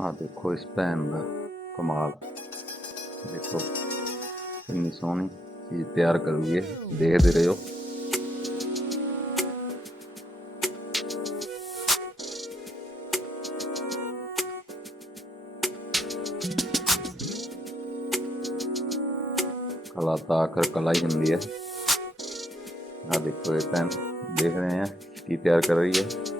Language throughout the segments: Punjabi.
हाँ देखो स्पैम का कमाल। देखो कितनी सोहनी चीज़ तैयार कर देखते दे रहे कला तो आकर कला ही हिंदी है। हाँ देखो, ये पैन देख रहे हैं की तैयार कर रही है।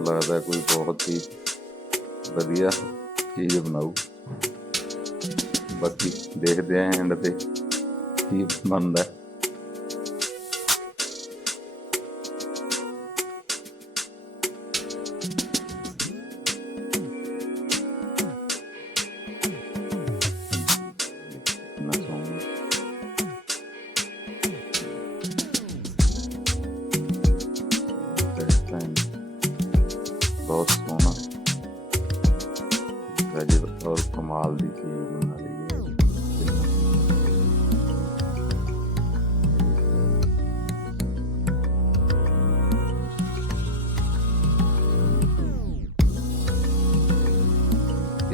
ਲੱਗਦਾ ਕੋਈ ਬਹੁਤ ਹੀ ਵਧੀਆ ਚੀਜ਼ ਬਣਾਉ ਬਾਕੀ ਦੇਖਦੇ ਆਂ ਐਂਡ ਤੇ ਕੀ ਬਣਦਾ। ਬਹੁਤ ਸੋਹਣਾ ਗਜਬ ਔਰ ਕਮਾਲ ਦੀ ਚੀਜ਼ ਬਣਾ ਰਹੀ ਹੈ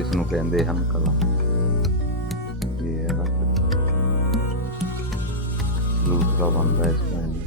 ਇਸ ਨੂੰ ਕਹਿੰਦੇ ਹਨ ਕਲਾ। ਇਹ ਹੈ ਬਸ ਲੂਟ ਦਾ ਬੰਦਾ ਇਸ ਨੂੰ